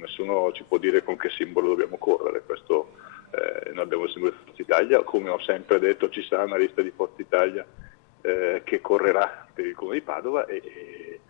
nessuno ci può dire con che simbolo dobbiamo correre, questo noi abbiamo il simbolo di Forza Italia, come ho sempre detto ci sarà una lista di Forza Italia che correrà per il Comune di Padova e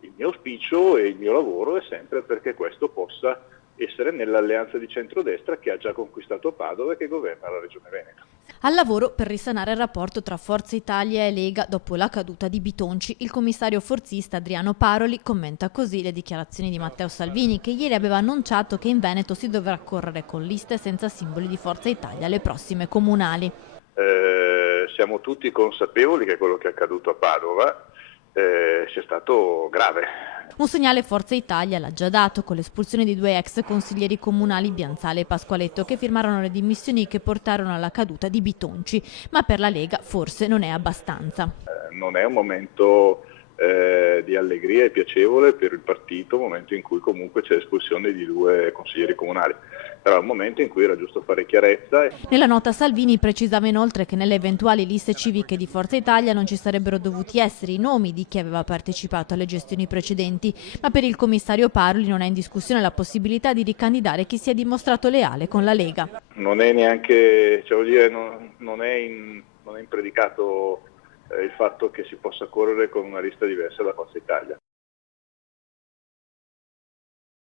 il mio auspicio e il mio lavoro è sempre perché questo possa essere nell'alleanza di centrodestra che ha già conquistato Padova e che governa la Regione Veneto. Al lavoro per risanare il rapporto tra Forza Italia e Lega dopo la caduta di Bitonci, il commissario forzista Adriano Paroli commenta così le dichiarazioni di Matteo Salvini, che ieri aveva annunciato che in Veneto si dovrà correre con liste senza simboli di Forza Italia alle prossime comunali. Siamo tutti consapevoli che quello che è accaduto a Padova sia stato grave. Un segnale Forza Italia l'ha già dato con l'espulsione di 2 ex consiglieri comunali, Bianzale e Pasqualetto, che firmarono le dimissioni che portarono alla caduta di Bitonci, ma per la Lega forse non è abbastanza. Non è un momento di allegria e piacevole per il partito, un momento in cui comunque c'è l'espulsione di 2 consiglieri comunali, però è un momento in cui era giusto fare chiarezza. Nella nota Salvini precisava inoltre che nelle eventuali liste civiche di Forza Italia non ci sarebbero dovuti essere i nomi di chi aveva partecipato alle gestioni precedenti, ma per il commissario Paroli non è in discussione la possibilità di ricandidare chi si è dimostrato leale con la Lega. Non è neanche, non è in predicato il fatto che si possa correre con una lista diversa da Forza Italia.